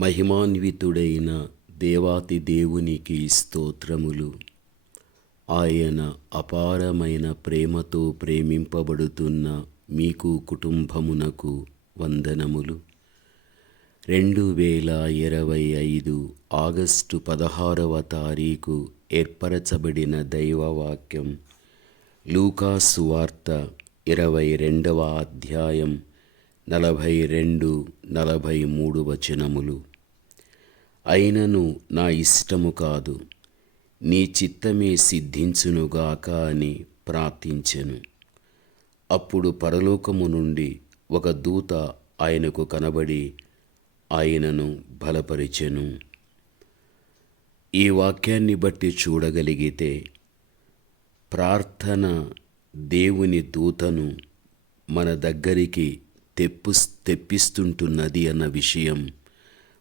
మహిమాన్వితుడైన దేవాతి దేవునికి స్తోత్రములు. ఆయన అపారమైన ప్రేమతో ప్రేమింపబడుతున్న మీకు కుటుంబమునకు వందనములు. రెండు వేల ఇరవై ఐదు ఆగస్టు పదహారవ తారీఖు ఏర్పరచబడిన దైవవాక్యం. లూకాసు వార్త ఇరవై రెండవ అధ్యాయం నలభై రెండు నలభై మూడు వచనములు. అయినను నా ఇష్టము కాదు. నీ చిత్తమే సిద్ధించునుగాక అని ప్రార్థించెను. అప్పుడు పరలోకము నుండి ఒక దూత ఆయనకు కనబడి ఆయనను బలపరిచెను. ఈ వాక్యాన్ని బట్టి చూడగలిగితే ప్రార్థన దేవుని దూతను మన దగ్గరికి తెప్పు తెప్పిస్తుంటున్నది అన్న విషయం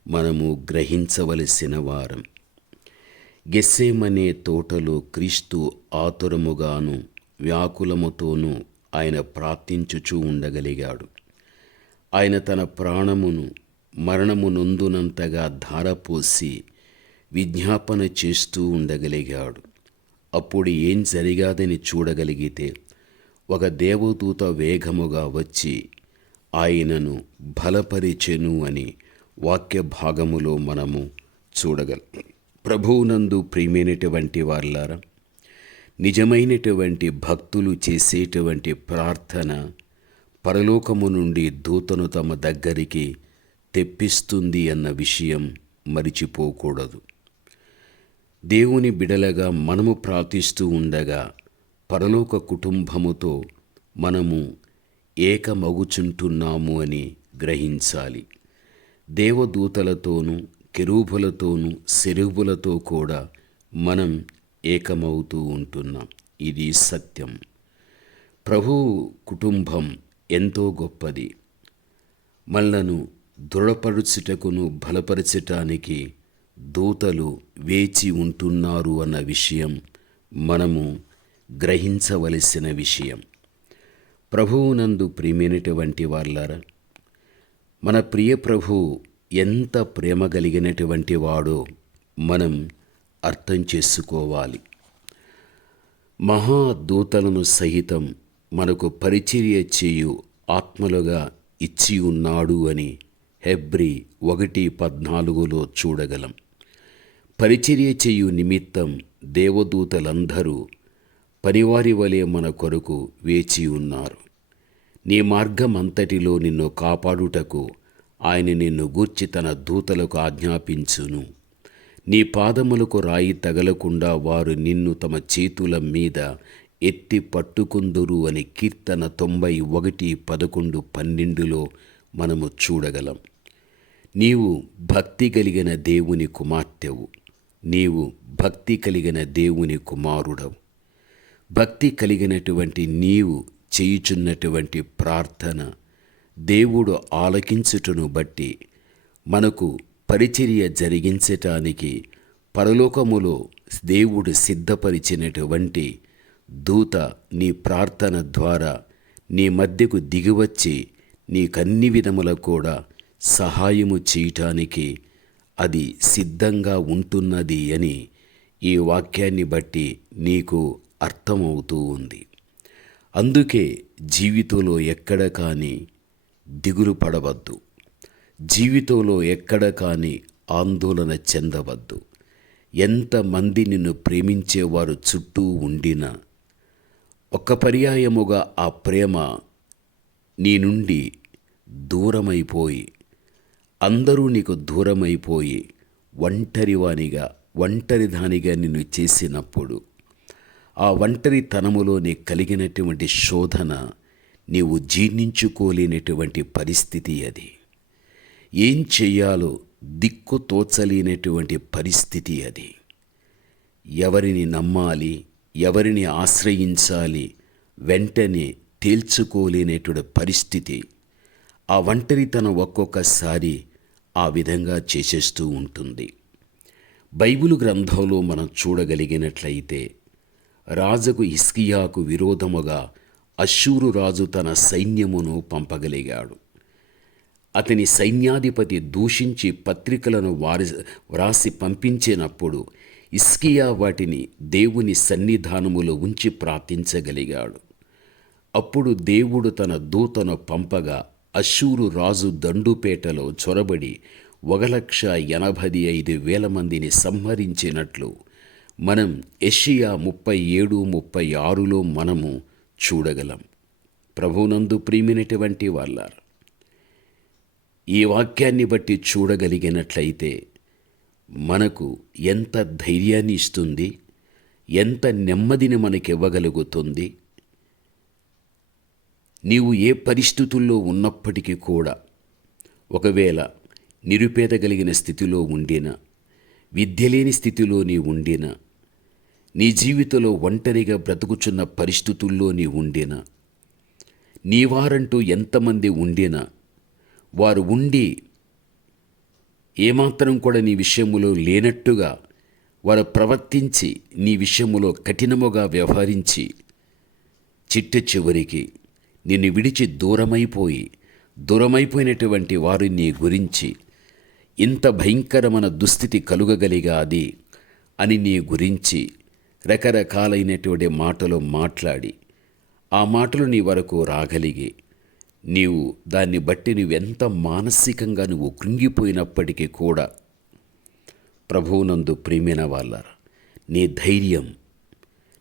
మనము గ్రహించవలసిన వారం. గెస్సేమనే తోటలో క్రీస్తు ఆతురముగాను వ్యాకులముతోనూ ఆయన ప్రార్థించుచూ ఉండగలిగాడు. ఆయన తన ప్రాణమును మరణము నొందునంతగా ధారపోసి విజ్ఞాపన చేస్తూ ఉండగలిగాడు. అప్పుడు ఏం జరిగాదని చూడగలిగితే ఒక దేవదూత వేగముగా వచ్చి ఆయనను బలపరిచెను అని వాక్య భాగములో మనము చూడగలం. ప్రభువునందు ప్రియమైనటువంటి వార్లారా నిజమైనటువంటి భక్తులు చేసేటువంటి ప్రార్థన పరలోకము నుండి దూతను తమ దగ్గరికి తెప్పిస్తుంది అన్న విషయం మరిచిపోకూడదు. దేవుని బిడలగా మనము ప్రార్థిస్తూ ఉండగా పరలోక కుటుంబముతో మనము ఏకమగుచుంటున్నాము అని గ్రహించాలి. దేవదూతలతోనూ కెరూబులతోనూ సెరుబులతో కూడా మనం ఏకమవుతూ ఉంటున్నాం. ఇది సత్యం. ప్రభు కుటుంబం ఎంతో గొప్పది. మళ్ళను దృఢపరుచుటకును బలపరచటానికి దూతలు వేచి ఉంటున్నారు అన్న విషయం మనము గ్రహించవలసిన విషయం. ప్రభువునందు ప్రియమైనటువంటి వాళ్ళారా మన ప్రియ ప్రభు ఎంత ప్రేమ కలిగినటువంటి వాడో మనం అర్థం చేసుకోవాలి. మహాదూతలను సహితం మనకు పరిచర్య చేయు ఆత్మలుగా ఇచ్చి ఉన్నాడు అని హెబ్రి ఒకటి పద్నాలుగులో చూడగలం. పరిచర్య చేయు నిమిత్తం దేవదూతలందరూ పనివారి వలె మన కొరకు వేచి ఉన్నారు. నీ మార్గం అంతటిలో నిన్ను కాపాడుటకు ఆయన నిన్ను గూర్చి తన దూతలకు ఆజ్ఞాపించును. నీ పాదములకు రాయి తగలకుండా వారు నిన్ను తమ చేతుల మీద ఎత్తి పట్టుకుందురు అని కీర్తన తొంభై ఒకటి పదకొండు పన్నెండులో మనము చూడగలం. నీవు భక్తి కలిగిన దేవుని కుమార్తెవు. నీవు భక్తి కలిగిన దేవుని కుమారుడవు. భక్తి కలిగినటువంటి నీవు చేయుచున్నటువంటి ప్రార్థన దేవుడు ఆలకించుటను బట్టి మనకు పరిచర్య జరిగించటానికి పరలోకములో దేవుడు సిద్ధపరిచినటువంటి దూత నీ ప్రార్థన ద్వారా నీ మధ్యకు దిగివచ్చి నీకన్ని విధముల కూడా సహాయము చేయటానికి అది సిద్ధంగా ఉంటున్నది అని ఈ వాక్యాన్ని బట్టి నీకు అర్థమవుతూ ఉంది. అందుకే జీవితంలో ఎక్కడ కానీ దిగులు పడవద్దు. జీవితంలో ఎక్కడ కానీ ఆందోళన చెందవద్దు. ఎంతమంది నిన్ను ప్రేమించేవారు చుట్టూ ఉండినా ఒక పర్యాయముగా ఆ ప్రేమ నీ నుండి దూరమైపోయి అందరూ నీకు దూరమైపోయి ఒంటరివానిగా ఒంటరిదానిగా నిన్ను చేసినప్పుడు ఆ ఒంటరితనములో నీ కలిగినటువంటి శోధన నీవు జీర్ణించుకోలేనటువంటి పరిస్థితి అది. ఏం చెయ్యాలో దిక్కు తోచలేనటువంటి పరిస్థితి అది. ఎవరిని నమ్మాలి ఎవరిని ఆశ్రయించాలి వెంటనే తేల్చుకోలేనటువంటి పరిస్థితి ఆ ఒంటరితనం ఒక్కొక్కసారి ఆ విధంగా చేసేస్తూ ఉంటుంది. బైబిలు గ్రంథంలో మనం చూడగలిగినట్లయితే రాజుకు ఇస్కియాకు విరోధముగా అశ్షూరు రాజు తన సైన్యమును పంపగలిగాడు. అతని సైన్యాధిపతి దూషించి పత్రికలను వారి వ్రాసి పంపించినప్పుడు ఇస్కియా వాటిని దేవుని సన్నిధానములో ఉంచి ప్రార్థించగలిగాడు. అప్పుడు దేవుడు తన దూతను పంపగా అశూరు రాజు దండుపేటలో చొరబడి ఒక లక్ష ఎనభై ఐదు వేల మందిని సంహరించినట్లు మనం ఎషియా ముప్పై ఏడు ముప్పై ఆరులో మనము చూడగలం. ప్రభునందు ప్రియమైనటువంటి వాళ్ళారు. ఈ వాక్యాన్ని బట్టి చూడగలిగినట్లయితే మనకు ఎంత ధైర్యాన్ని ఇస్తుంది ఎంత నెమ్మదిని మనకివ్వగలుగుతుంది. నీవు ఏ పరిస్థితుల్లో ఉన్నప్పటికీ కూడా ఒకవేళ నిరుపేద కలిగిన స్థితిలో ఉండినా విద్య లేని స్థితిలో నీ ఉండినా నీ జీవితంలో ఒంటరిగా బ్రతుకుచున్న పరిస్థితుల్లో నీ ఉండేనా నీ వారంటూ ఎంతమంది ఉండేనా వారు ఉండి ఏమాత్రం కూడా నీ విషయములో లేనట్టుగా వారు ప్రవర్తించి నీ విషయములో కఠినముగా వ్యవహరించి చిట్ట చివరికి నిన్ను విడిచి దూరమైపోయి దూరమైపోయినటువంటి వారు నీ గురించి ఇంత భయంకరమైన దుస్థితి కలుగగలిగాది అని నీ గురించి రకరకాలైనటువంటి మాటలు మాట్లాడి ఆ మాటలు నీ వరకు రాగలిగి నీవు దాన్ని బట్టి నువ్వెంత మానసికంగా నువ్వు కృంగిపోయినప్పటికీ కూడా ప్రభువునందు ప్రేమైన వాళ్ళ నీ ధైర్యం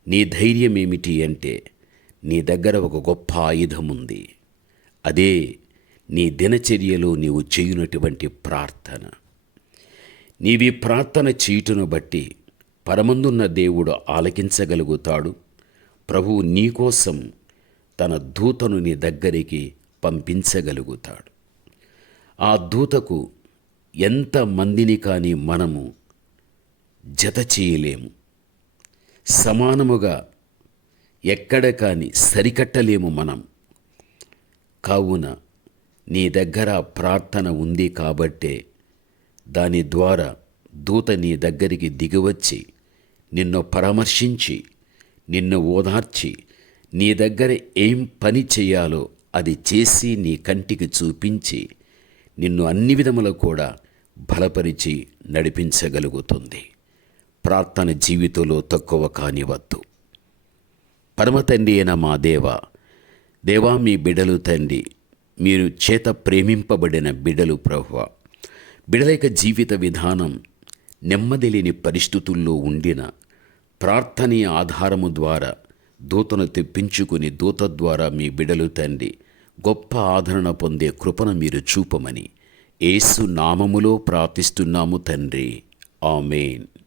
నీ ధైర్యం ఏమిటి అంటే నీ దగ్గర ఒక గొప్ప ఆయుధం ఉంది. అదే నీ దినచర్యలో నీవు చేయునటువంటి ప్రార్థన. నీవి ప్రార్థన చేయుటను బట్టి పరమందున్న దేవుడు ఆలకించగలుగుతాడు. ప్రభువు నీకోసం తన దూతను నీ దగ్గరికి పంపించగలుగుతాడు. ఆ దూతకు ఎంతమందిని కానీ మనము జత చేయలేము. సమానముగా ఎక్కడ కానీ సరికట్టలేము మనం. కావున నీ దగ్గర ప్రార్థన ఉంది కాబట్టే దాని ద్వారా దూత నీ దగ్గరికి దిగివచ్చి నిన్ను పరామర్శించి నిన్ను ఓదార్చి నీ దగ్గర ఏం పని చేయాలో అది చేసి నీ కంటికి చూపించి నిన్ను అన్ని విధములు కూడా బలపరిచి నడిపించగలుగుతుంది. ప్రార్థన జీవితంలో తక్కువ కానివద్దు పరమ తండ్రి అయిన మా దేవ దేవా మీ బిడలు తండ్రి మీరు చేత ప్రేమింపబడిన బిడలు ప్రభువ. బిడల యొక్క జీవిత విధానం నెమ్మది లేని పరిస్థితుల్లో ఉండిన ప్రార్థనీయ ఆధారము ద్వారా దూతను తెప్పించుకుని దూత ద్వారా మీ బిడలు తండ్రి గొప్ప ఆదరణ పొందే కృపను మీరు చూపమని ఏసు నామములో ప్రార్థిస్తున్నాము తండ్రి. ఆమెన్.